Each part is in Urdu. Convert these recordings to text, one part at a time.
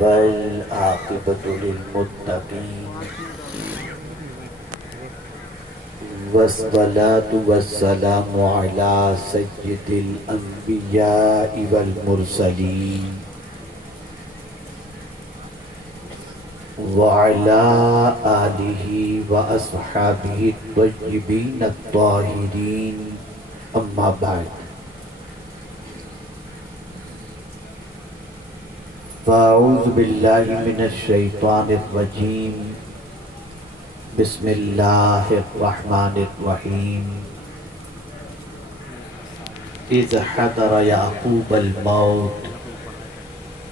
والعاقبة للمتقين والصلاة والسلام على سيد الأنبياء والمرسلين وعلى آله وأصحابه الطيبين الطاهرين أما بعد فأعوذ بالله من الشيطان الرجيم بسم الله الرحمن الرحيم إذ حضر يعقوب الموت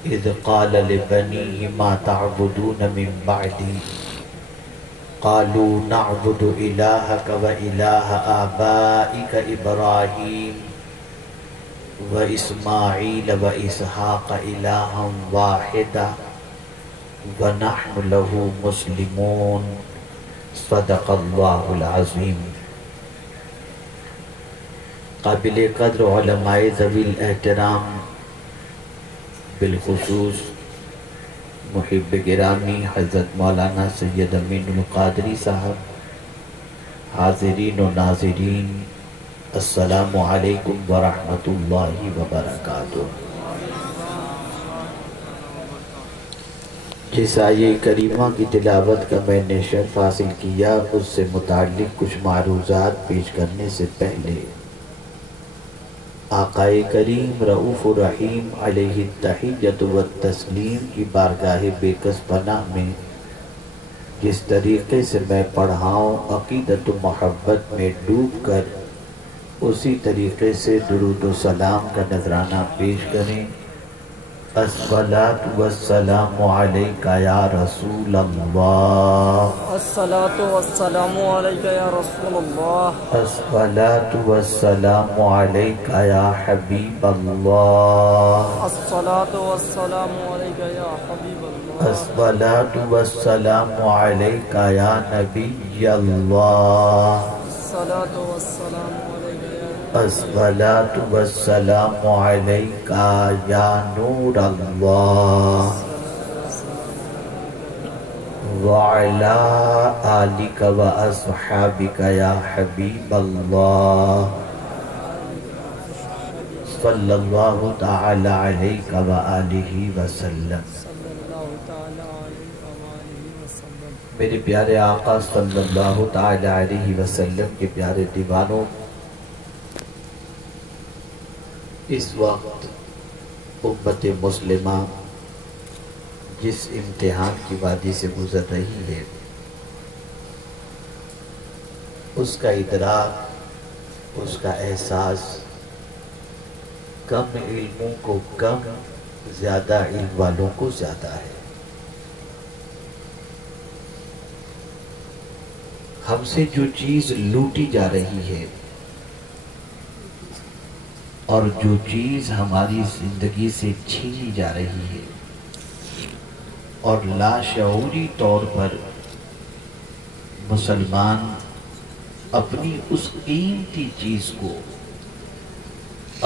إذ قال لبنيه ما تعبدون من بعدي قالوا نعبد إلهك وإله آبائك إبراهيم وإسماعيل وإسحاق إلها واحدا ونحن له مسلمون صدق اللہ العظیم۔ قابل قدر علماء ذوی الاحترام، بالخصوص محب گرامی حضرت مولانا سید امین القادری صاحب، حاضرین و ناظرین، السلام علیکم ورحمۃ اللہ وبرکاتہ۔ جس آیہ کریمہ کی تلاوت کا میں نے شرف حاصل کیا، اس سے متعلق کچھ معروضات پیش کرنے سے پہلے آقا کریم رؤوف الرحیم علیہ التحیۃ والتسلیم کی بارگاہ بے کس پناہ میں جس طریقے سے میں پڑھا ہوں، عقیدت و محبت میں ڈوب کر اسی طریقے سے درود و سلام کا نذرانہ پیش کریں۔ الصلاة والسلام علیکہ یا رسول اللہ، الصلاة والسلام علیکہ یا رسول اللہ، الصلاة والسلام علیکہ یا حبیب اللہ، الصلاة والسلام علیکہ یا حبیب اللہ، الصلاة والسلام علیکہ یا نبی اللہ، الصلاة والسلام علیکہ یا الصلاة والسلام علیکہ یا نور اللہ، وعلی آلک و اصحابک یا حبیب اللہ، صلی اللہ تعالی علیہ وآلہ وسلم۔ صلی اللہ تعالی علیہ وآلہ وسلم۔ میرے پیارے آقا صلی اللہ تعالی علیہ وسلم کے پیارے دیوانوں، اس وقت امت مسلمہ جس امتحان کی وادی سے گزر رہی ہے، اس کا ادراک، اس کا احساس کم علموں کو کم، زیادہ علم والوں کو زیادہ ہے۔ ہم سے جو چیز لوٹی جا رہی ہے اور جو چیز ہماری زندگی سے چھینی جا رہی ہے اور لاشعوری طور پر مسلمان اپنی اس قیمتی چیز کو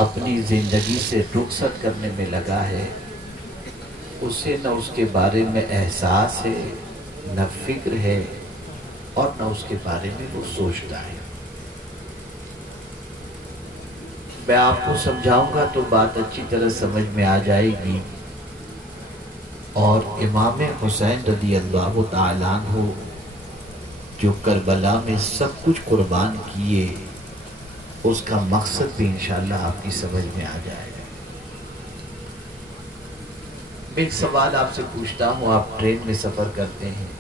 اپنی زندگی سے رخصت کرنے میں لگا ہے، اسے نہ اس کے بارے میں احساس ہے، نہ فکر ہے، اور نہ اس کے بارے میں وہ سوچتا ہے۔ میں آپ کو سمجھاؤں گا تو بات اچھی طرح سمجھ میں آ جائے گی، اور امام حسین رضی اللہ تعالیٰ عنہ جو کربلا میں سب کچھ قربان کیے، اس کا مقصد بھی انشاءاللہ آپ کی سمجھ میں آ جائے گا۔ میں ایک سوال آپ سے پوچھتا ہوں، آپ ٹرین میں سفر کرتے ہیں،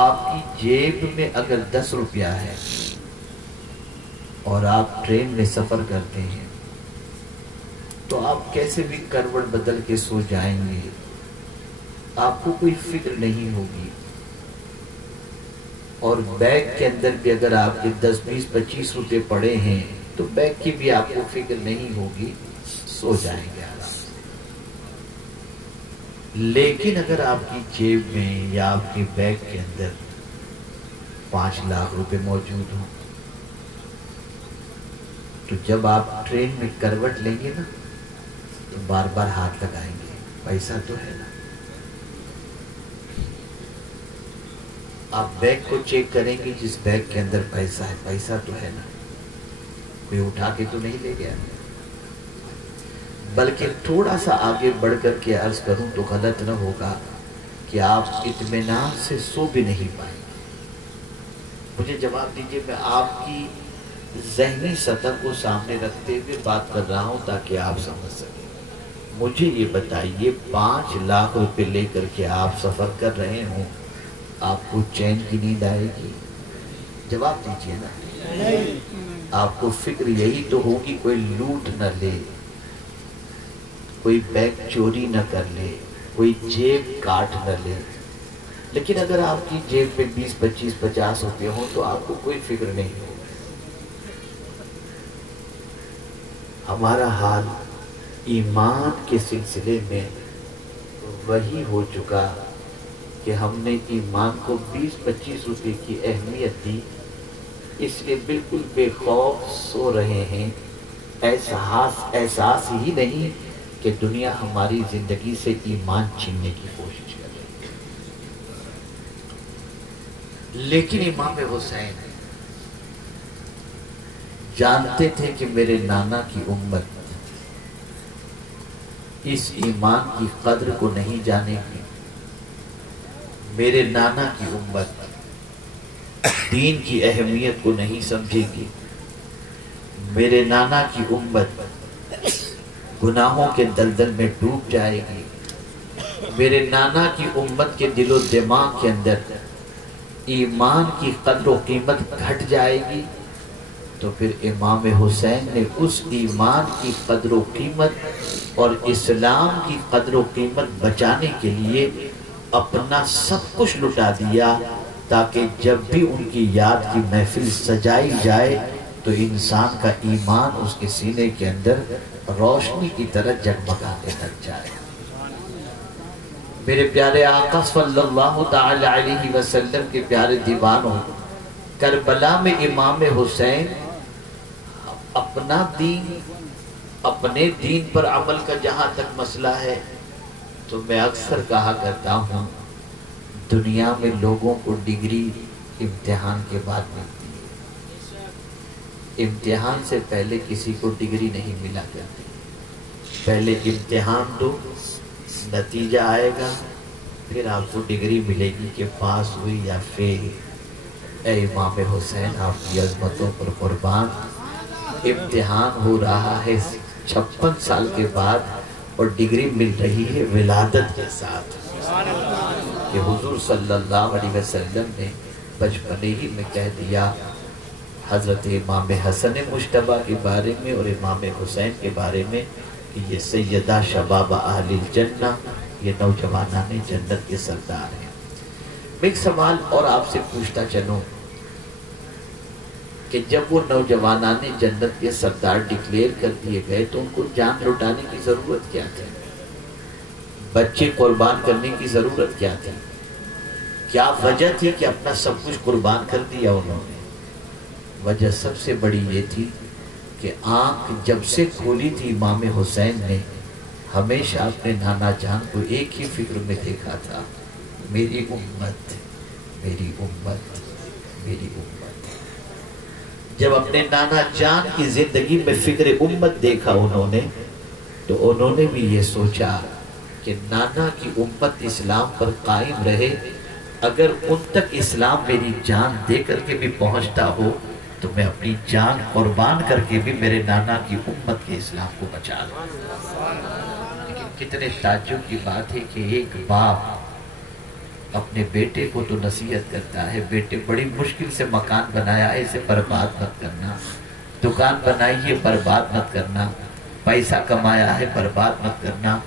آپ کی جیب میں اگر 10 روپیہ ہے اور آپ ٹرین میں سفر کرتے ہیں تو آپ کیسے بھی کروٹ بدل کے سو جائیں گے، آپ کو کوئی فکر نہیں ہوگی، اور بیگ کے اندر بھی اگر آپ کے 10 20 25 روپے پڑے ہیں تو بیگ کی بھی آپ کو فکر نہیں ہوگی، سو جائیں گے آرام سے۔ لیکن اگر آپ کی جیب میں یا آپ کے بیگ کے اندر 5 لاکھ روپے موجود ہوں تو جب آپ ٹرین میں کروٹ لیں گے نا، تو بار بار ہاتھ لگائیں گے، پیسہ تو ہے نا۔ آپ بیگ کو چیک کریں گے، جس بیگ کے اندر پیسہ ہے، پیسہ تو ہے نا، کوئی اٹھا کے تو نہیں لے گیا۔ بلکہ تھوڑا سا آگے بڑھ کر کے عرض کروں تو غلط نہ ہوگا کہ آپ اطمینان سے سو بھی نہیں پائیں گے۔ مجھے جواب دیجئے، میں آپ کی ذہنی سطح کو سامنے رکھتے ہوئے بات کر رہا ہوں تاکہ آپ سمجھ سکیں۔ مجھے یہ بتائیے 5 لاکھ روپے لے کر کے آپ سفر کر رہے ہوں، آپ کو چین کی نیند آئے گی؟ جواب دیجئے نا۔ آپ کو فکر یہی تو ہوگی کوئی لوٹ نہ لے، کوئی بیگ چوری نہ کر لے، کوئی جیب کاٹ نہ لے۔ لیکن اگر آپ کی جیب میں 20 25 50 روپے ہوں تو آپ کو کوئی فکر نہیں ہوگی۔ ہمارا حال ایمان کے سلسلے میں وہی ہو چکا کہ ہم نے ایمان کو 20 25 روپے کی اہمیت دی، اس لیے بالکل بے خوف سو رہے ہیں۔ احساس ہی نہیں کہ دنیا ہماری زندگی سے ایمان چھیننے کی کوشش کر رہی ہے۔ لیکن امام حسین جانتے تھے کہ میرے نانا کی امت اس ایمان کی قدر کو نہیں جانے گی، میرے نانا کی امت دین کی اہمیت کو نہیں سمجھے گی، میرے نانا کی امت گناہوں کے دلدل میں ڈوب جائے گی، میرے نانا کی امت کے دل و دماغ کے اندر ایمان کی قدر و قیمت گھٹ جائے گی۔ تو پھر امام حسین نے اس ایمان کی قدر و قیمت اور اسلام کی قدر و قیمت بچانے کے لیے اپنا سب کچھ لٹا دیا، تاکہ جب بھی ان کی یاد کی محفل سجائی جائے تو انسان کا ایمان اس کے سینے کے اندر روشنی کی طرح جگمگانے لگ جائے۔ میرے پیارے آقا صلی اللہ تعالی علیہ وسلم کے پیارے دیوانوں، کربلا میں امام حسین اپنا دین، اپنے دین پر عمل کا جہاں تک مسئلہ ہے تو میں اکثر کہا کرتا ہوں، دنیا میں لوگوں کو ڈگری امتحان کے بعد ملتی ہے، امتحان سے پہلے کسی کو ڈگری نہیں ملا کرتی۔ پہلے امتحان دو، نتیجہ آئے گا، پھر آپ کو ڈگری ملے گی کہ پاس ہوئی یا فیل۔ اے امام حسین، آپ کی عظمتوں پر قربان، امتحان ہو رہا ہے 56 سال کے بعد اور ڈگری مل رہی ہے ولادت کے ساتھ، کہ حضور صلی اللہ علیہ وسلم نے بچپنے ہی میں کہہ دیا حضرت امام حسن مجتبیٰ کے بارے میں اور امام حسین کے بارے میں کہ یہ سیدہ شباب اہل الجنہ، یہ نوجوانان جنت کے سردار ہیں۔ میں ایک سوال اور آپ سے پوچھتا چلوں کہ جب وہ نوجوانان جنت کے سردار ڈکلیئر کر دیے گئے تو ان کو جان لٹانے کی ضرورت کیا تھی؟ بچے قربان کرنے کی ضرورت کیا تھی؟ کیا وجہ تھی کہ اپنا سب کچھ قربان کر دیا انہوں نے؟ وجہ سب سے بڑی یہ تھی کہ آنکھ جب سے کھولی تھی امام حسین نے ہمیشہ اپنے نانا جان کو ایک ہی فکر میں دیکھا تھا، میری امت، میری امت، میری امت۔ جب اپنے نانا جان کی زندگی میں فکر امت دیکھا انہوں نے تو انہوں نے بھی یہ سوچا کہ نانا کی امت اسلام پر قائم رہے، اگر ان تک اسلام میری جان دے کر کے بھی پہنچتا ہو تو میں اپنی جان قربان کر کے بھی میرے نانا کی امت کے اسلام کو بچا لوں۔ لیکن کتنے تعجب کی بات ہے کہ ایک باپ اپنے بیٹے کو تو نصیحت کرتا ہے، بیٹے بڑی مشکل سے مکان بنایا ہے، اسے برباد مت کرنا، دکان بنائی ہے برباد مت کرنا، پیسہ کمایا ہے برباد مت کرنا،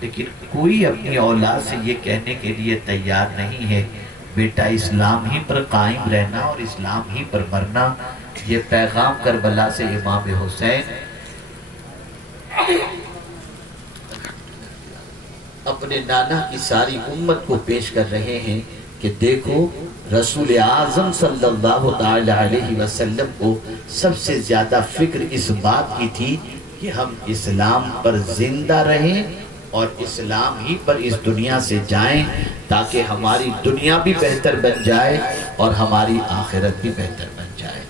لیکن کوئی اپنی اولاد سے یہ کہنے کے لیے تیار نہیں ہے بیٹا اسلام ہی پر قائم رہنا اور اسلام ہی پر مرنا۔ یہ پیغام کربلا سے امام حسین اپنے نانا کی ساری امت کو پیش کر رہے ہیں کہ دیکھو رسول اعظم صلی اللہ علیہ وسلم کو سب سے زیادہ فکر اس بات کی تھی کہ ہم اسلام پر زندہ رہیں اور اسلام ہی پر اس دنیا سے جائیں، تاکہ ہماری دنیا بھی بہتر بن جائے اور ہماری آخرت بھی بہتر بن جائے۔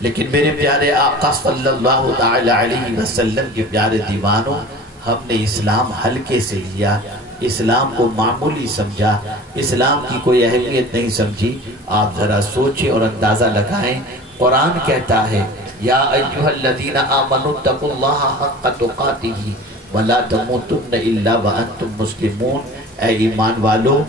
لیکن میرے پیارے آقا صلی اللہ تعالی علیہ وسلم کے پیارے دیوانوں، ہم نے اسلام ہلکے سے لیا، اسلام کو معمولی سمجھا، اسلام کی کوئی اہمیت نہیں سمجھی۔ آپ ذرا سوچیں اور اندازہ لگائیں، قرآن کہتا ہے یا ایھا الذین آمنوا اتقوا اللہ حق تقاتہ ولا تموتن الا وانتم مسلمون، اے ایمان والو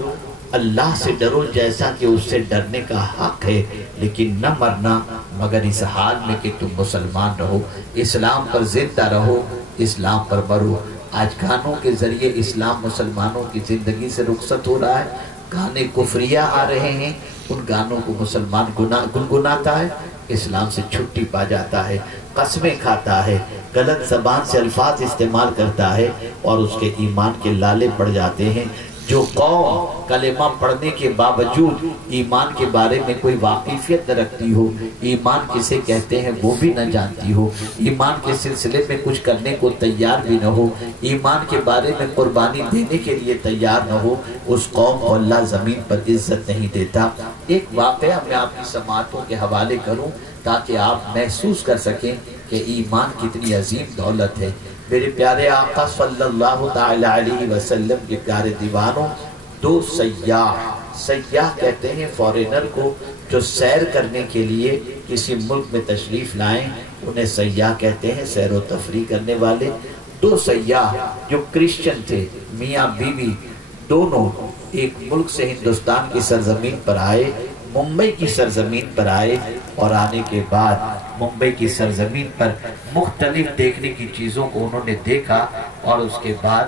اللہ سے ڈرو جیسا کہ اس سے ڈرنے کا حق ہے، لیکن نہ مرنا مگر اس حال میں کہ تم مسلمان رہو، اسلام پر زندہ رہو، اسلام پر مرو۔ آج گانوں کے ذریعے اسلام مسلمانوں کی زندگی سے رخصت ہو رہا ہے، گانے کفریہ آ رہے ہیں، ان گانوں کو مسلمان گنگناتا ہے، اسلام سے چھٹی پا جاتا ہے، قسمیں کھاتا ہے، غلط زبان سے الفاظ استعمال کرتا ہے اور اس کے ایمان کے لالے پڑ جاتے ہیں۔ جو قوم کلمہ پڑھنے کے باوجود ایمان کے بارے میں کوئی واقفیت نہ رکھتی ہو، ایمان کسے کہتے ہیں وہ بھی نہ جانتی ہو، ایمان کے سلسلے میں کچھ کرنے کو تیار بھی نہ ہو، ایمان کے بارے میں قربانی دینے کے لیے تیار نہ ہو، اس قوم کو اللہ زمین پر عزت نہیں دیتا۔ ایک واقعہ میں آپ کی سماعتوں کے حوالے کروں تاکہ آپ محسوس کر سکیں کہ ایمان کتنی عظیم دولت ہے۔ میرے پیارے آقا صلی اللہ تعالی علیہ وسلم کے پیارے دیوانوں، دو سیاح کہتے ہیں فورینر کو جو سیر کرنے کے لیے کسی ملک میں تشریف لائیں، انہیں سیاح کہتے ہیں، سیر و تفریح کرنے والے۔ دو سیاح جو کرسچن تھے، میاں بیوی، دونوں ایک ملک سے ہندوستان کی سرزمین پر آئے، ممبئی کی سرزمین پر آئے، اور آنے کے بعد ممبئی کی سرزمین پر مختلف دیکھنے کی چیزوں کو انہوں نے دیکھا، اور اس کے بعد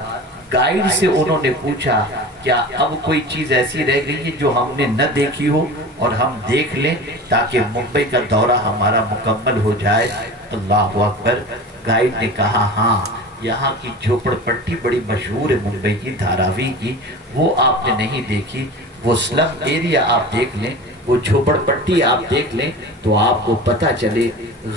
گائیڈ سے انہوں نے پوچھا کیا اب کوئی چیز ایسی رہ گئی ہے جو ہم نے نہ دیکھی ہو اور ہم دیکھ لیں تاکہ ممبئی کا دورہ ہمارا مکمل ہو جائے۔ اللہ اکبر۔ گائیڈ نے کہا ہاں، یہاں کی جھوپڑ پٹی بڑی مشہور ہے ممبئی کی، دھاراوی کی، وہ آپ نے نہیں دیکھی، وہ سلم ایریا آپ دیکھ لیں، وہ جھوپڑ پٹی آپ دیکھ لیں تو آپ کو پتہ چلے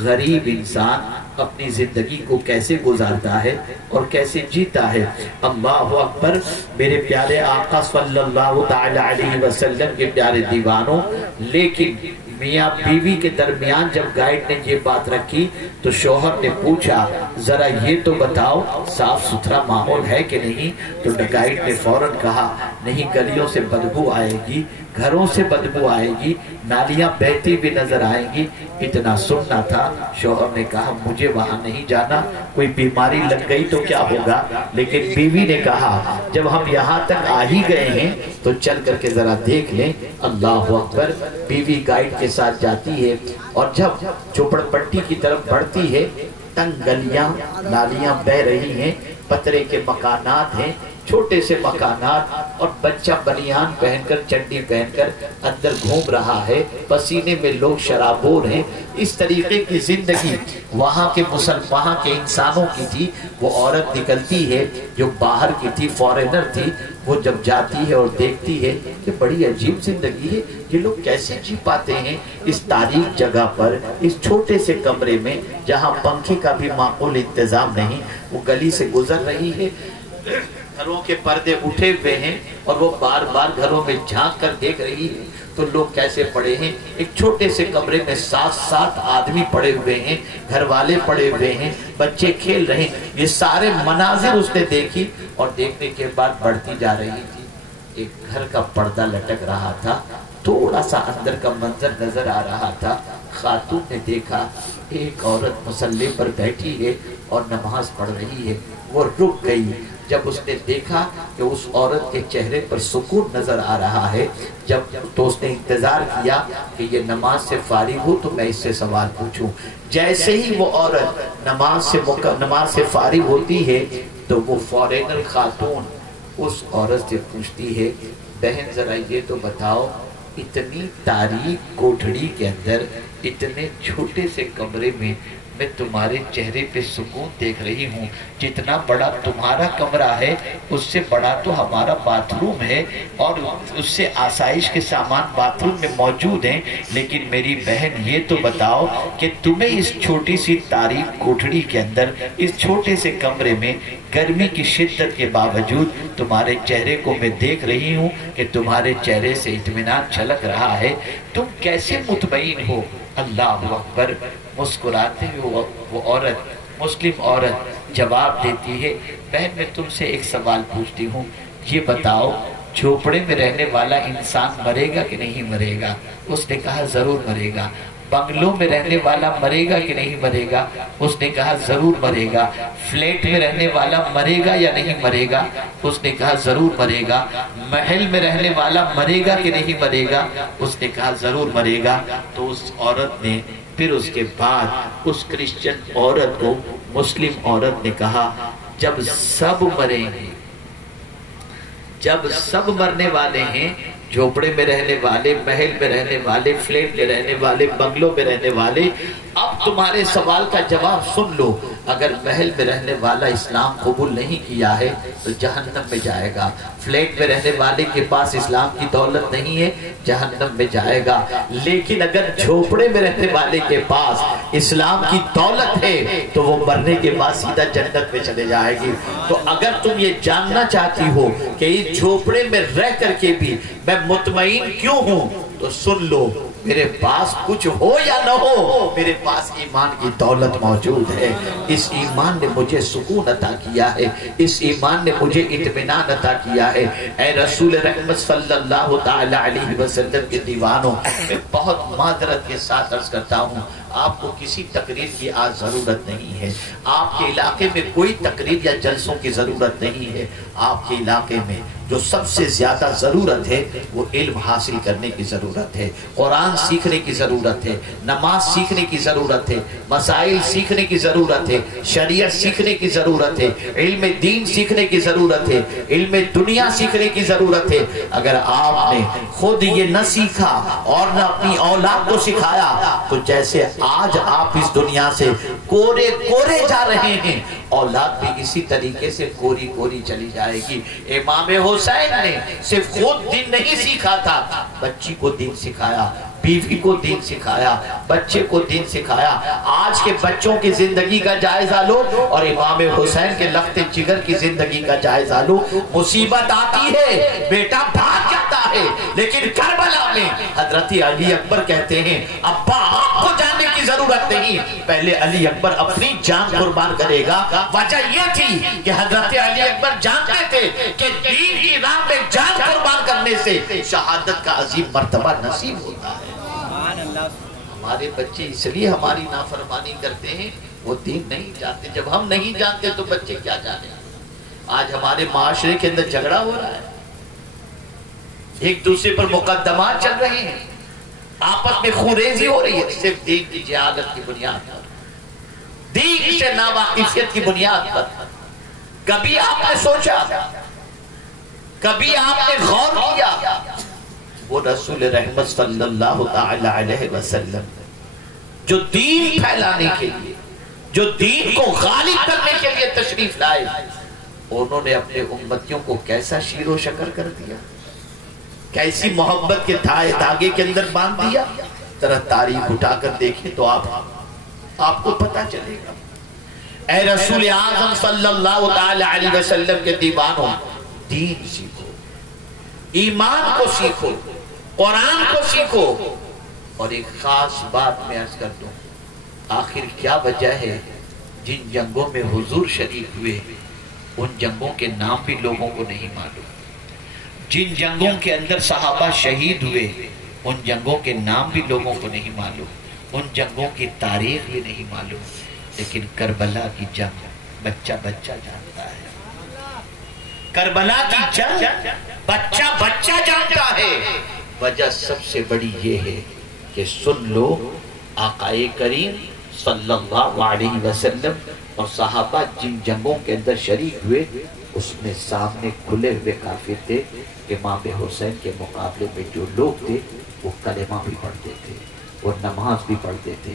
غریب انسان اپنی زندگی کو کیسے گزارتا ہے اور کیسے جیتا ہے۔ اللہ اکبر۔ میرے پیارے آقا صلی اللہ تعالی علیہ وسلم کے پیارے دیوانوں، لیکن میاں بیوی کے درمیان جب گائیڈ نے یہ بات رکھی تو شوہر نے پوچھا ذرا یہ تو بتاؤ صاف ستھرا ماحول ہے کہ نہیں؟ تو گائیڈ نے فوراً کہا نہیں، گلیوں سے بدبو آئے گی، گھروں سے بدبو آئے گی، نالیاں بہتی بھی نظر آئیں گی۔ اتنا سننا تھا، شوہر نے کہا مجھے وہاں نہیں جانا، کوئی بیماری لگ گئی تو کیا ہوگا؟ لیکن بیوی نے کہا جب ہم یہاں تک آ ہی گئے ہیں تو چل کر کے ذرا دیکھ لیں۔ اللہ اکبر۔ بیوی گائیڈ کے ساتھ جاتی ہے اور جب چوپڑ پٹی کی طرف بڑھتی ہے، تنگ گلیاں، نالیاں بہ رہی ہیں، پترے کے مکانات ہیں، چھوٹے سے مکانات، اور بچہ بنیان پہن کر، چڈی پہن کر اندر گھوم رہا ہے، پسینے میں لوگ شرابور ہیں۔ اس طریقے کی زندگی وہاں کے انسانوں کی تھی۔ وہ عورت نکلتی ہے جو باہر کی تھی، فورینر تھی، وہ جب جاتی ہے اور دیکھتی ہے کہ بڑی عجیب زندگی ہے، یہ لوگ کیسے جی پاتے ہیں اس تاریک جگہ پر، اس چھوٹے سے کمرے میں جہاں پنکھے کا بھی معقول انتظام نہیں۔ وہ گلی سے گزر رہی ہے، گھروں کے پردے اٹھے ہوئے ہیں اور وہ بار بار گھروں میں جھانک کر دیکھ رہی ہے تو لوگ کیسے پڑے ہیں۔ ایک چھوٹے سے کمرے میں 7 آدمی پڑے ہوئے ہیں، گھر والے پڑے ہوئے ہیں، بچے کھیل رہے ہیں۔ یہ سارے مناظر اس نے دیکھی اور دیکھنے کے بعد بڑھتی جا رہی تھی۔ ایک گھر کا پردہ لٹک رہا تھا، تھوڑا سا اندر کا منظر نظر آ رہا تھا۔ خاتون نے دیکھا ایک عورت مصلی پر بیٹھی ہے اور نماز پڑھ رہی ہے۔ وہ رک گئی جب اس نے دیکھا کہ اس عورت کے چہرے پر سکون نظر آ رہا ہے، تو اس نے انتظار کیا کہ یہ نماز سے فارغ ہو تو میں اس سے سوال پوچھوں۔ جیسے ہی وہ عورت نماز سے فارغ ہوتی ہے تو وہ فورینر خاتون اس عورت سے پوچھتی ہے بہن ذرا یہ تو بتاؤ، اتنی تاریک کوٹھڑی کے اندر، اتنے چھوٹے سے کمرے میں میں تمہارے چہرے پہ سکون دیکھ رہی ہوں. جتنا بڑا تمہارا کمرہ ہے اس سے بڑا تو ہمارا باتھ روم ہے اور اس سے آسائش کے سامان باتھ روم میں موجود ہیں. لیکن میری بہن یہ تو بتاؤ کہ تمہیں اس چھوٹی سی تاریک کوٹھڑی کے اندر اس چھوٹے سے کمرے میں گرمی کی شدت کے باوجود تمہارے چہرے کو میں دیکھ رہی ہوں کہ تمہارے چہرے سے اطمینان چھلک رہا ہے. تم کیسے مطمئن ہو؟ اللہ اکبر. مسکراتے ہوئے وہ عورت، مسلم عورت جواب دیتی ہے، بہن میں تم سے ایک سوال پوچھتی ہوں، یہ بتاؤ جھوپڑے میں رہنے والا انسان مرے گا کہ نہیں مرے گا؟ اس نے کہا ضرور مرے گا. بنگلوں میں رہنے والا مرے گا کہ نہیں مرے گا؟ اس نے کہا ضرور مرے گا. فلیٹ میں رہنے والا مرے گا یا نہیں مرے گا؟ اس نے کہا ضرور مرے گا. محل میں رہنے والا مرے گا کہ نہیں مرے گا؟ اس نے کہا ضرور مرے گا. تو اس عورت نے پھر اس کے بعد اس کرسچن عورت کو مسلم عورت نے کہا جب سب مریں گے، جب سب مرنے والے ہیں، جھوپڑے میں رہنے والے، محل میں رہنے والے، فلیٹ میں رہنے والے، بنگلوں میں رہنے والے، اب تمہارے سوال کا جواب سن لو. اگر محل میں رہنے والا اسلام قبول نہیں کیا ہے تو جہنم میں جائے گا. فلیٹ میں رہنے والے کے پاس اسلام کی دولت نہیں ہے، جہنم میں جائے گا. لیکن اگر جھوپڑے میں رہنے والے کے پاس اسلام کی دولت ہے تو وہ مرنے کے بعد سیدھا جنت میں چلے جائے گی. تو اگر تم یہ جاننا چاہتی ہو کہ اس جھوپڑے میں رہ کر کے بھی میں مطمئن کیوں ہوں تو سن لو، میرے پاس کچھ ہو یا نہ ہو، میرے پاس ایمان کی دولت موجود ہے. اس ایمان نے مجھے سکون عطا کیا ہے، اس ایمان نے مجھے اطمینان عطا کیا ہے. اے رسول رحمت صلی اللہ تعالی علیہ وسلم کے دیوانوں، میں بہت معذرت کے ساتھ عرض کرتا ہوں، آپ کو کسی تقریر کی آج ضرورت نہیں ہے. آپ کے علاقے میں کوئی تقریر یا جلسوں کی ضرورت نہیں ہے. آپ کے علاقے میں جو سب سے زیادہ ضرورت ہے وہ علم حاصل کرنے کی ضرورت ہے، قرآن سیکھنے کی ضرورت ہے، نماز سیکھنے کی ضرورت ہے، مسائل سیکھنے کی ضرورت ہے، شریعت سیکھنے کی ضرورت ہے، علم دین سیکھنے کی ضرورت ہے، علم دنیا سیکھنے کی ضرورت ہے. اگر آپ نے خود یہ نہ سیکھا اور نہ اپنی اولاد کو سکھایا تو جیسے آج آپ اس دنیا سے کورے کورے جا رہے ہیں، اولاد بھی اسی طریقے سے کوری کوری چلی جائے گی. امام حسین نے صرف خود دین نہیں سیکھا تھا، بچی کو دین سکھایا، بیوی کو دین سکھایا، بچے کو دین سکھایا. آج کے بچوں کی زندگی کا جائزہ لو اور امام حسین کے لخت جگر کی زندگی کا جائزہ لو. مصیبت آتی ہے، بیٹا بھاگ جاتا ہے، لیکن کربلا میں حضرت علی اکبر کہتے ہیں ابا آپ کو جاننے کی ضرورت نہیں، پہلے علی اکبر اپنی جان قربان کرے گا. وجہ یہ تھی کہ حضرت علی اکبر جانتے تھے کہ دین کی راہ میں جان قربان کرنے سے شہادت کا عظیم مرتبہ نصیب ہوتا ہے. ہمارے بچے اس لیے ہماری نافرمانی کرتے ہیں، وہ دین نہیں جانتے. جب ہم نہیں جانتے تو بچے کیا جانے. آج ہمارے معاشرے کے اندر جھگڑا ہو رہا ہے، ایک دوسرے پر مقدمات چل رہے ہیں، آپس میں خوریزی ہو رہی ہے، صرف دین کی جہالت کی بنیاد پر، دین سے ناواقفیت کی بنیاد پر. کبھی آپ نے سوچا، کبھی آپ نے غور کیا وہ رسول رحمت صلی اللہ تعالی علیہ وسلم جو دین پھیلانے کے لیے، جو دین کو غالب کرنے کے لیے تشریف لائے، انہوں نے اپنے امتیوں کو کیسا شیر و شکر کر دیا، کیسی محبت کے دھاگے کے اندر باندھ دیا. ذرا تاریخ اٹھا کر دیکھیں تو آپ کو پتہ چلے گا. اے رسول اعظم صلی اللہ تعالی علیہ وسلم کے دیوانوں، دین سیکھو، ایمان کو سیکھو، قرآن کو سیکھو. اور ایک خاص بات میں عرض کر دوں، آخر کیا وجہ ہے جن جنگوں میں حضور شریک ہوئے ان جنگوں کے نام بھی لوگوں کو نہیں معلوم، جن جنگوں کے اندر صحابہ شہید ہوئے ان جنگوں کے نام بھی لوگوں کو نہیں معلوم، ان جنگوں کی تاریخ بھی نہیں معلوم. لیکن کربلا کی جنگ بچہ بچہ جانتا ہے، کربلا کی جنگ بچہ بچہ جانتا ہے. وجہ سب سے بڑی یہ ہے کہ سن لو، آقا کریم صلی اللہ علیہ وسلم اور صحابہ جن جنگوں کے اندر شریک ہوئے اس میں سامنے کھلے ہوئے کافر تھے. امام حسین کے مقابلے میں جو لوگ تھے وہ کلمہ بھی پڑھتے تھے، وہ نماز بھی پڑھتے تھے،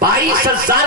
22,000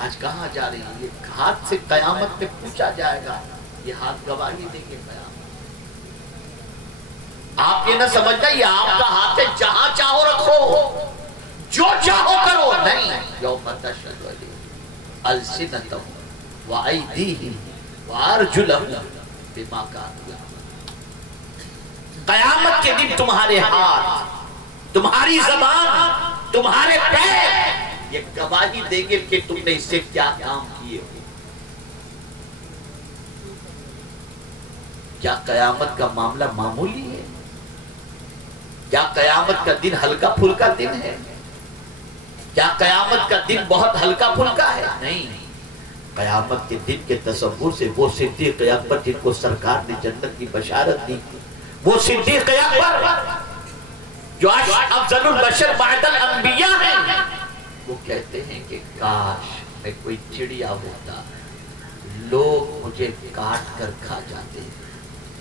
آج کہاں جا رہی ہے؟ یہ ہاتھ سے قیامت میں پوچھا جائے گا، یہ ہاتھ گواہی دیں گے قیامت۔ آپ یہ نہ سمجھنا یہ آپ کا ہاتھ ہے جہاں چاہو رکھو، جو چاہو کرو، نہیں۔ یوم تشہد علیہم السنتہم وایدیہم وارجلہم بما کانوا یعملون۔ قیامت کے دن تمہارے ہاتھ، تمہاری زبان، تمہارے پیر یہ گواہی دیں گے کہ تم نے اس سے کیا کام کیے ہو۔ کیا قیامت کا معاملہ معمولی ہے؟ کیا قیامت کا دن ہلکا پھلکا دن ہے؟ کیا قیامت کا دن بہت ہلکا پھلکا ہے؟ نہیں۔ قیامت کے دن کے تصور سے وہ صدیق اکبر جن کو سرکار نے جنت کی بشارت دی، وہ صدیق اکبر جو آج افضل البشر بعد الانبیاء ہیں، وہ کہتے ہیں کہ کاش میں کوئی چڑیا ہوتا، لوگ مجھے کاٹ کر کھا جاتے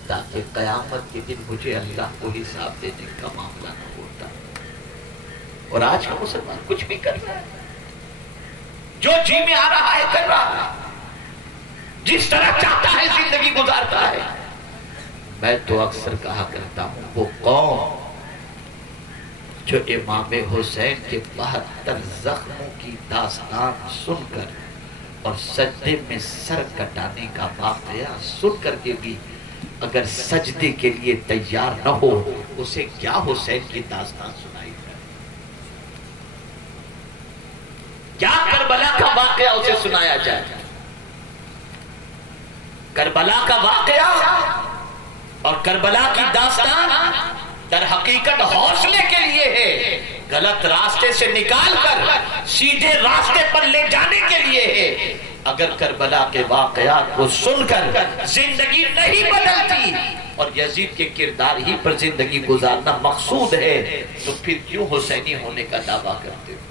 تاکہ قیامت کے دن مجھے اللہ کو حساب دینے کا معاملہ نہ ہوتا۔ اور آج کا مسلمان کچھ بھی کر رہا ہے، جو جی میں آ رہا ہے کر رہا ہے، جس طرح چاہتا ہے زندگی گزارتا ہے۔ میں تو اکثر کہا کرتا ہوں وہ قوم جو امام حسین کے 72 زخموں کی داستان سن کر اور سجدے میں سر کٹانے کا واقعہ سن کر کے بھی اگر سجدے کے لیے تیار نہ ہو، اسے کیا حسین کی داستان سنائی جائے؟ کیا کربلا کا واقعہ اسے سنایا جائے؟ کربلا کا واقعہ اور کربلا کی داستان در حقیقت حوصلے کے لیے ہے، غلط راستے سے نکال کر سیدھے راستے پر لے جانے کے لیے ہے۔ اگر کربلا کے واقعات کو سن کر زندگی نہیں بدلتی اور یزید کے کردار ہی پر زندگی گزارنا مقصود ہے تو پھر کیوں حسینی ہونے کا دعویٰ کرتے ہو؟